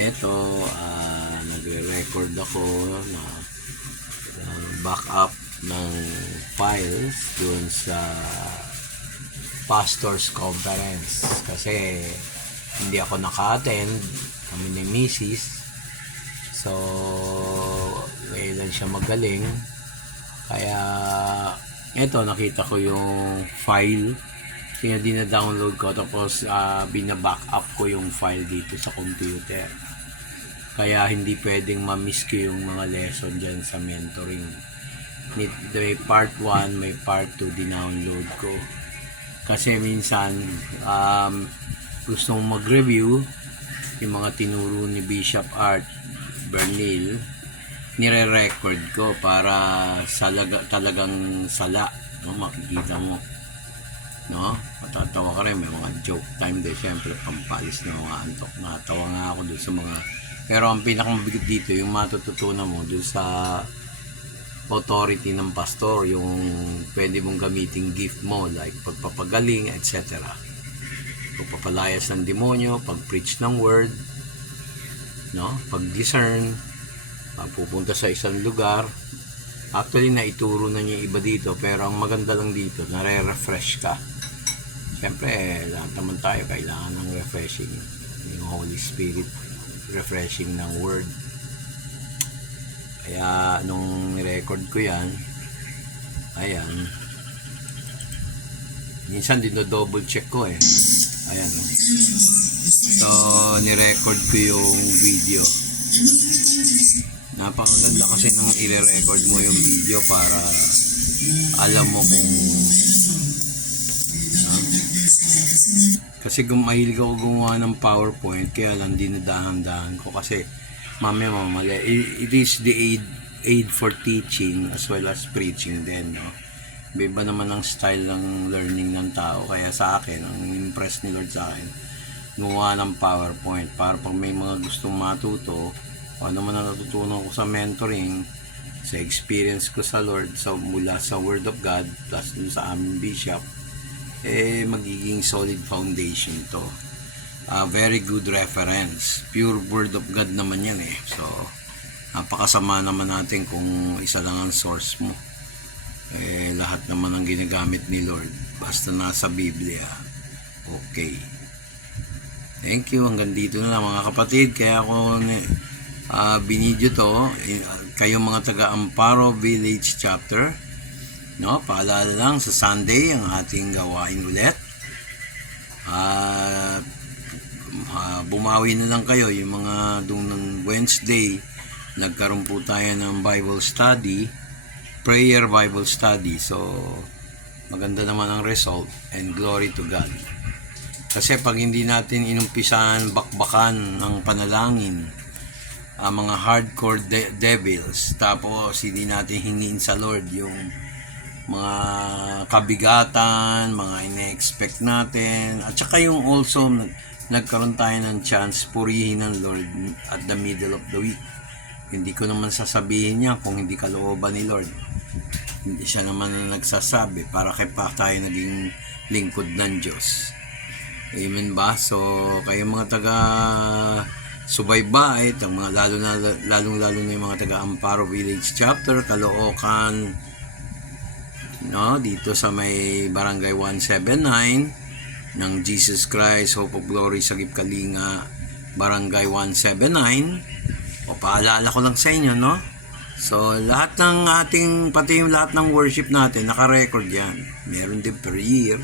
Ito, nagre-record ako na backup ng files dun sa Pastors Conference kasi hindi ako naka-attend, kami ni Mrs. So ngayon lang siya magaling, kaya eto, nakita ko yung file, kaya dina-download ko, tapos bina-backup ko yung file dito sa computer, kaya hindi pwedeng ma-miss ko yung mga lesson dyan sa mentoring. May part 1, may part 2 dinownload ko kasi minsan gusto mong mag-review yung mga tinuro ni Bishop Art Bernil, nire-record ko para talagang sala, no? Makikita mo, no? Matatawa ka rin, may mga joke time din, syempre pampalis ng mga antok. Natawa nga ako dun sa mga, pero ang pinakamabigat dito yung matututunan mo dun sa authority ng pastor, yung pwede mong gamitin gift mo, like pagpapagaling, etc. Pagpapalayas ng demonyo, pag-preach ng word, no? Pag-discern, pupunta sa isang lugar. Actually, naituro na niya iba dito, pero ang maganda lang dito, nare-refresh ka. Siyempre, lahat naman tayo kailangan ng refreshing, yung Holy Spirit, refreshing ng word. Kaya nung ni-record ko yan, ayan, minsan dino-double check ko eh. Ayan, no? So ni-record ko yung video. Napakaganda kasi nang i-record mo yung video para alam mo kung kasi mahilig ako gumawa ng PowerPoint, kaya lang dinadahan-dahan ko kasi mamaya mamali. It is the aid for teaching as well as preaching din, no? Iba naman ang style ng learning ng tao, kaya sa akin, ang impress ni Lord sa akin, gumawa ng PowerPoint para pag may mga gustong matuto, o ano man ang natutunan ko sa mentoring, sa experience ko sa Lord, mula sa Word of God plus dun sa aming bishop, magiging solid foundation to. Very good reference, pure Word of God naman yan eh. So napakasama naman natin kung isa lang ang source mo. Lahat naman ang ginagamit ni Lord basta nasa Biblia. Okay, thank you. Hanggang dito na lang mga kapatid. Kaya ako binidyo to, kayo mga taga Amparo Village Chapter, no? Paalala lang, sa Sunday ang ating gawain ulit. Bumawi na lang kayo yung mga doon ng Wednesday, nagkaroon po tayo ng Bible study, prayer Bible study. So maganda naman ang result, and glory to God. Kasi pag hindi natin inumpisahan bakbakan ng panalangin, mga hardcore devils, tapos hindi natin hingin sa Lord yung mga kabigatan, mga ine-expect natin, at saka yung also nagkaroon tayo ng chance purihin ng Lord at the middle of the week. Hindi ko naman sasabihin niya kung hindi kalooban ni Lord. Hindi siya naman na nagsasabi para kay pa tayo naging lingkod ng Diyos. Amen ba? So kayo mga taga Subaybay, mga lalong-lalo na yung mga taga Amparo Village Chapter, Caloocan, no, dito sa may Barangay 179 ng Jesus Christ Hope of Glory Sagip Kalinga, Barangay 179. O paalala ko lang sa inyo, no? So lahat ng ating, pati yung lahat ng worship natin, naka-record yan. Meron din per year.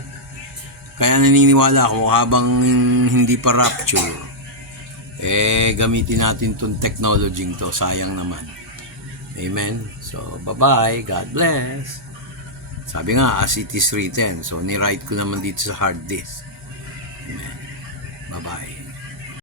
Kaya naniniwala ako, habang hindi pa rapture, gamitin natin tong technology to. Sayang naman. Amen. So bye-bye, God bless. Sabi nga, as it is written. So ni-write ko naman dito sa hard disk. Amen. Bye-bye.